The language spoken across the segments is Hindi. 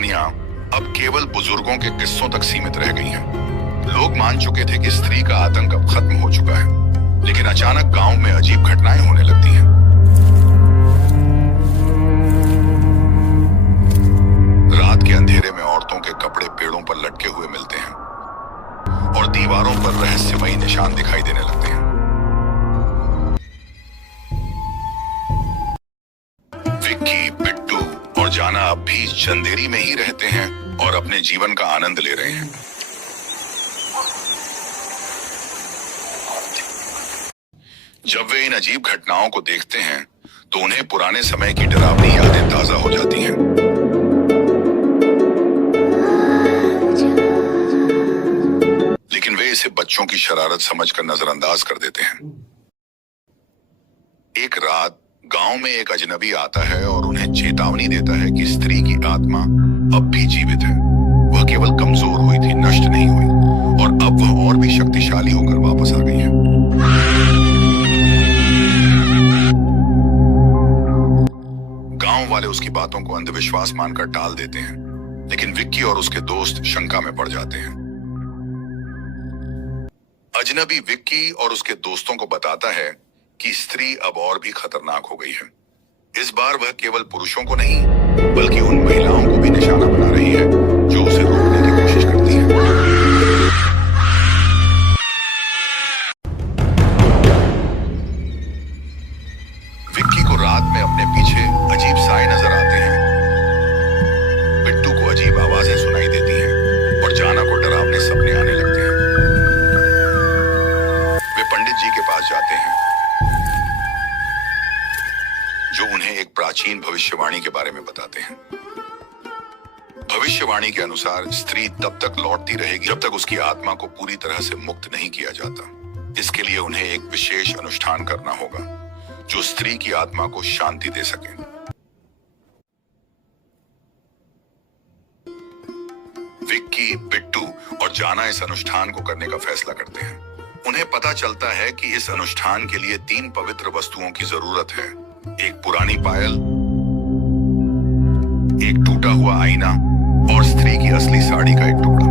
कहानियां अब केवल बुजुर्गों के किस्सों तक सीमित रह गई हैं। लोग मान चुके थे कि स्त्री का आतंक अब खत्म हो चुका है, लेकिन अचानक गांव में अजीब घटनाएं होने लगती हैं। रात के अंधेरे में औरतों के कपड़े पेड़ों पर लटके हुए मिलते हैं और दीवारों पर रहस्यमयी निशान दिखाई देने लगते हैं। विक्की, बिट्टू और जाना अब भी चंदेरी में ही रहते हैं और अपने जीवन का आनंद ले रहे हैं। जब वे इन अजीब घटनाओं को देखते हैं तो उन्हें पुराने समय की डरावनी यादें ताजा हो जाती हैं। लेकिन वे इसे बच्चों की शरारत समझकर नजरअंदाज कर देते हैं। एक रात गांव में एक अजनबी आता है और उन्हें चेतावनी देता है कि स्त्री की आत्मा अब भी जीवित है। वह केवल कमजोर हुई थी, नष्ट नहीं हुई, और अब वह और भी शक्तिशाली होकर वापस आ गई है। गांव वाले उसकी बातों को अंधविश्वास मानकर टाल देते हैं, लेकिन विक्की और उसके दोस्त शंका में पड़ जाते हैं। अजनबी विक्की और उसके दोस्तों को बताता है कि स्त्री अब और भी खतरनाक हो गई है। इस बार वह केवल पुरुषों को नहीं, बल्कि उन महिलाओं को भी निशाना बना रही है जो उसे रोकने की कोशिश करती हैं। विक्की को रात में अपने पीछे अजीब साए नजर आते हैं, बिट्टू को अजीब आवाजें सुनाई देती हैं और जाना को डरावने सपने आने लगते हैं। वे पंडित जी के पास जाते हैं जो उन्हें एक प्राचीन भविष्यवाणी के बारे में बताते हैं। भविष्यवाणी के अनुसार स्त्री तब तक लौटती रहेगी जब तक उसकी आत्मा को पूरी तरह से मुक्त नहीं किया जाता। इसके लिए उन्हें एक विशेष अनुष्ठान करना होगा जो स्त्री की आत्मा को शांति दे सके। विक्की, बिट्टू और जाना इस अनुष्ठान को करने का फैसला करते हैं। उन्हें पता चलता है कि इस अनुष्ठान के लिए 3 पवित्र वस्तुओं की जरूरत है। एक पुरानी पायल, एक टूटा हुआ आईना और स्त्री की असली साड़ी का एक टुकड़ा।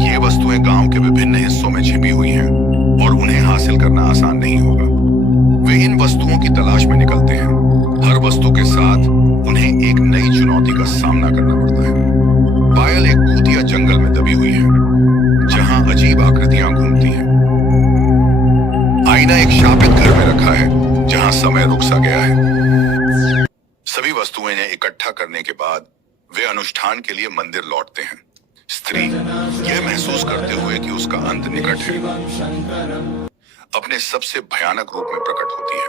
ये वस्तुएं गांव के विभिन्न हिस्सों में छिपी हुई हैं और उन्हें हासिल करना आसान नहीं होगा। वे इन वस्तुओं की तलाश में निकलते हैं। हर वस्तु के साथ उन्हें एक नई चुनौती का सामना करना पड़ता है। पायल एक भूतिया जंगल में दबी हुई है जहां अजीब आकृतियां घूमती हैं। आईना एक शापित घर में रखा है जहां समय रुक सा गया है। सभी वस्तुएं इकट्ठा करने के बाद वे अनुष्ठान के लिए मंदिर लौटते हैं। स्त्री यह महसूस करते हुए कि उसका अंत निकट है, अपने सबसे भयानक रूप में प्रकट होती है।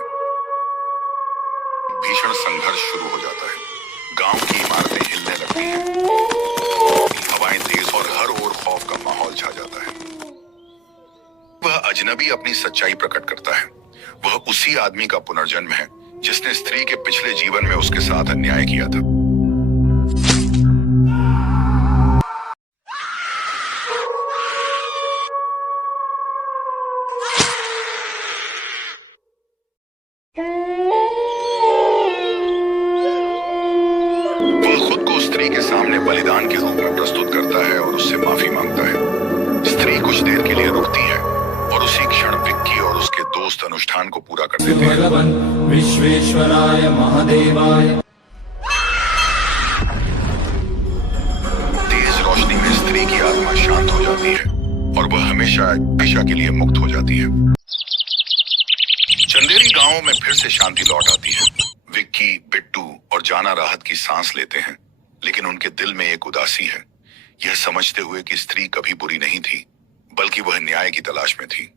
भीषण संघर्ष शुरू हो जाता है। गांव की इमारतें हिलने लगती हैं, हवाएं तेज और हर ओर खौफ का माहौल छा जाता है। वह अजनबी अपनी सच्चाई प्रकट करता है। वह उसी आदमी का पुनर्जन्म है जिसने स्त्री के पिछले जीवन में उसके साथ अन्याय किया था। वह खुद को स्त्री के सामने बलिदान के रूप में प्रस्तुत करता है और उससे माफी मांगता है। स्त्री कुछ देर के लिए रुकती है और उसी क्षण विक्की और उसके दोस्त अनुष्ठान को पूरा कर देते हैं। विश्वेश्वराय महादेवाय। तेज रोशनी में स्त्री की आत्मा शांत हो जाती है और वह हमेशा के लिए मुक्त हो जाती है। चंदेरी गांव में फिर से शांति लौट आती है। विक्की, बिट्टू और जाना राहत की सांस लेते हैं, लेकिन उनके दिल में एक उदासी है, यह समझते हुए कि स्त्री कभी बुरी नहीं थी, बल्कि वह न्याय की तलाश में थी।